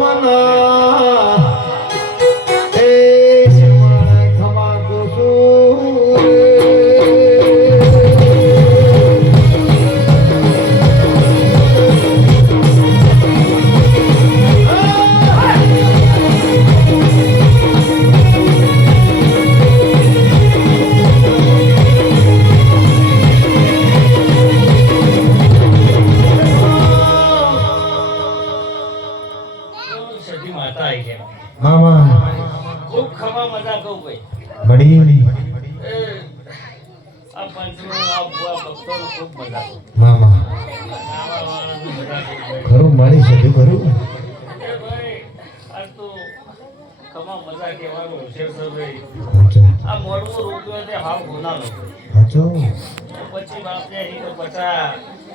মানা કોઈ ઘડી આ પંચો આ ભક્તો ખૂબ મજા મામા ખરું મળી છે તું ખરું તમામ મજા કહેવાનો છે ભાઈ આ મોડવું રોક્યો તે હાવ ગુનાનો. હાચો પછી બાપને હી તો પછા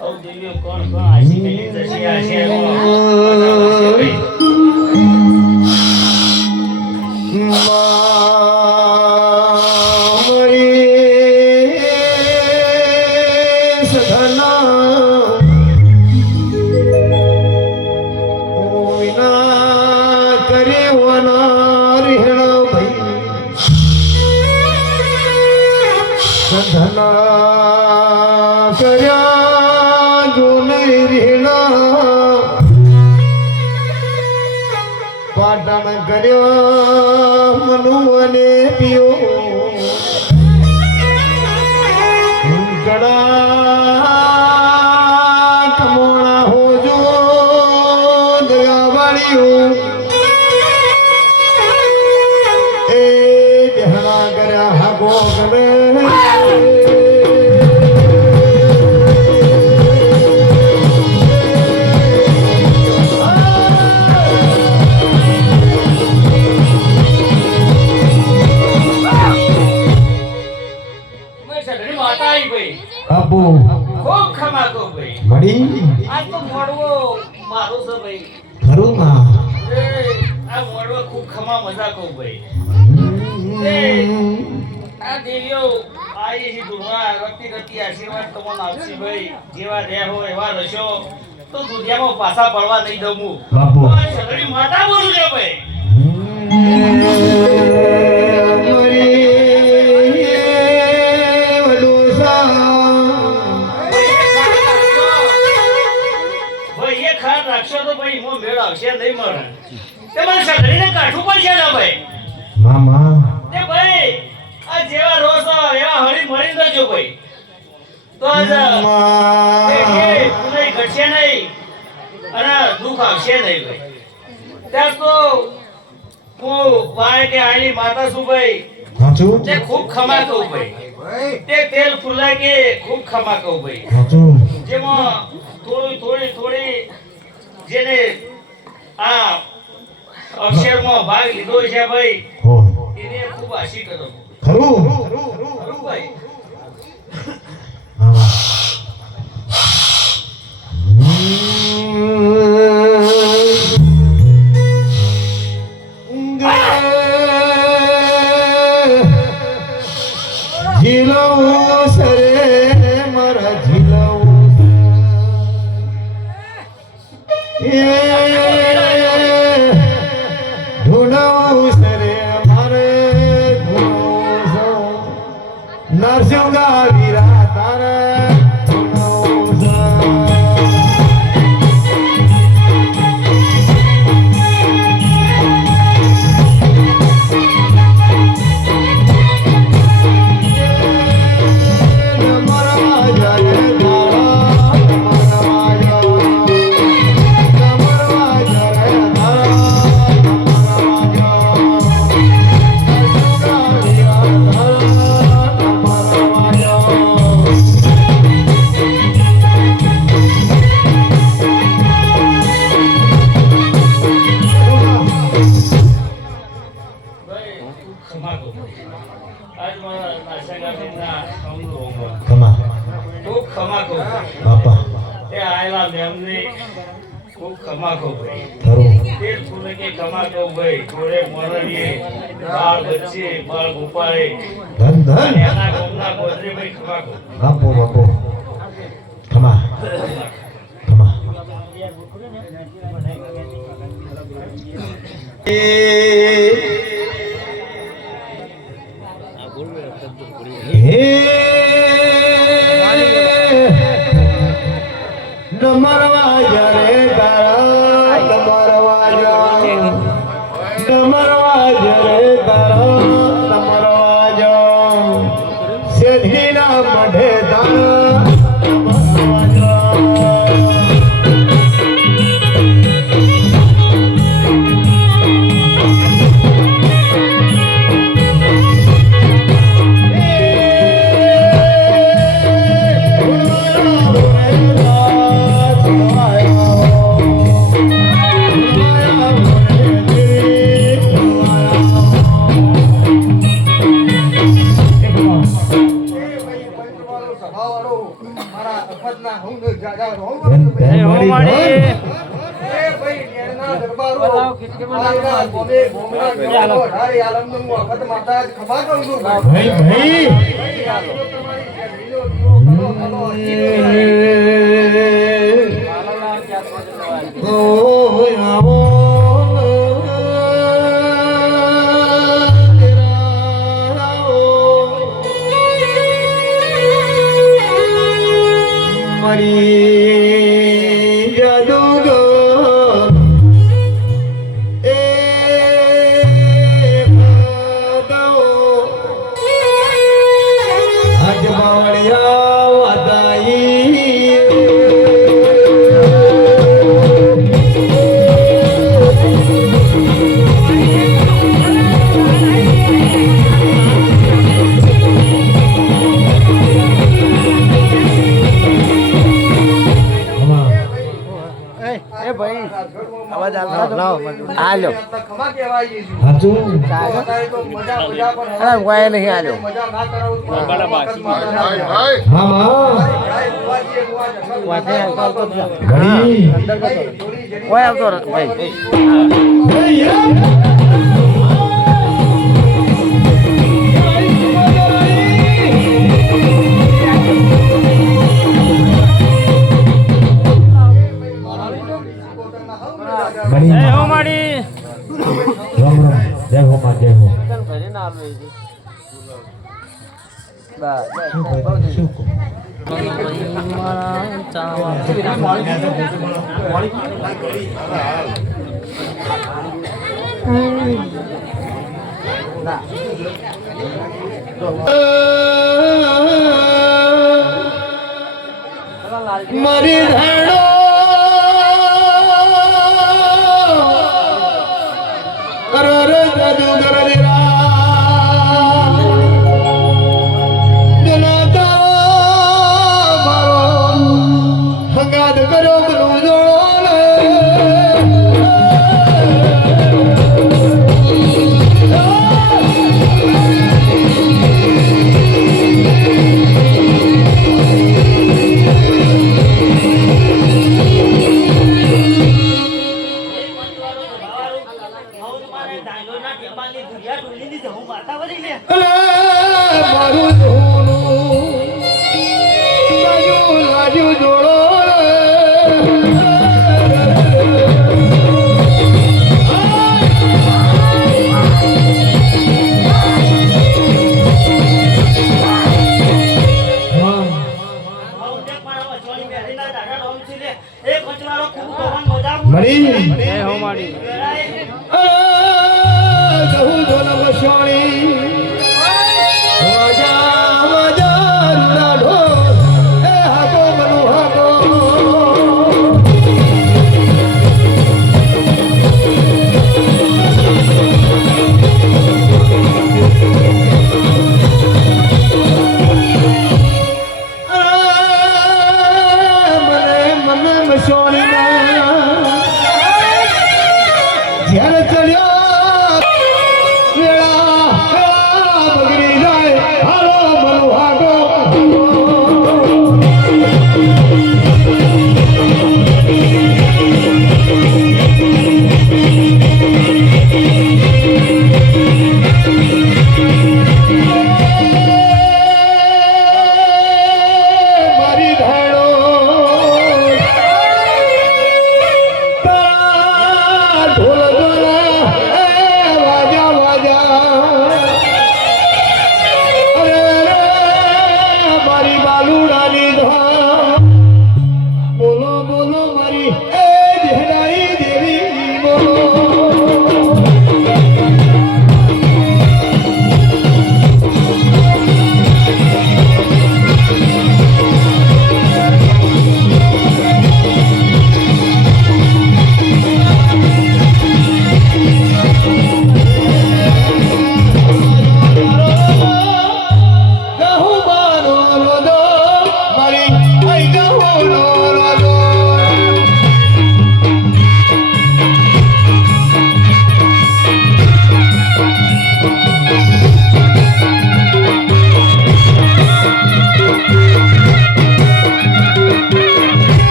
ઔ દેવીઓ કોણ કોણ આશી પેલી જશે આશે મા એવો. પચા વર્ષે ભાઈ. ધના કર્યા નહીં રેણા પાટણ કર્યો મનુવને પિયો મારો છે ભાઈ. ખરું માં આ મોડવો ખૂબ ખમા મજા કહું ભાઈ. આ દેવીઓ આવી છે ધૂળવા રક્તિ રક્તિ આશીર્વાદ તમને આપશે ભાઈ જેવા રહ્યા હો એવા રહેશો તો દુનિયામાં પાછા પડવા નહીં દઉં હું. સગડી માતા બોલું છે ભાઈ ભાઈ રાખશો તો ભાઈ એમાં મેળ આવશે નહીં મળે તમારે સગડીને કાઢવું પડશે ને ભાઈ. મામા તે ભાઈ આ જેવા રોજ એવા હળી મળી દેજો ભાઈ. તો આજ નહીં ઘટશે નહીં અને દુઃખ આવશે નહીં ભાઈ. ત્યાં તો હું વાય કે આની માતા છું ભાઈ. તે ખૂબ ખમા કહું ભાઈ. તે તેલ ફૂલાય કે ખૂબ ખમા કહું ભાઈ. જેમાં થોડી થોડી થોડી જેને આ અક્ષરમાં ભાગ લીધો છે ભાઈ હો. એને ખૂબ આશી કરો ખરું? ખરું ભાઈ. મામા नरसिंह गावी राहणार કમા ખૂબ ખમા કહું બાપા. એ આયલા મેમને ખૂબ ખમા કહું ભાઈ. ખરું. તેલ ફૂલે કે ખમા કહું ભાઈ. જોડે મોરલીએ બાળ બચ્ચે બાળ ગોપાળે. ધન ધન. એના ગોમના ગોદરે ભાઈ ખમા કહું બાપો બાપો. ખમા. ખમા. નમરવા ભાઈ ભાઈ. એ ભાઈ અવાજ આલો હજુ અરે વાય નહીં આલો ઘણી. આવતો ભાઈ મારી ધણો મારું ધોનું લાજુ જોડો મળી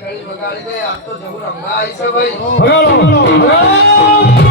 ભગાડી દે આ તો જવું રમવા આવી છે ભાઈ. ભગાડો ભગાડો!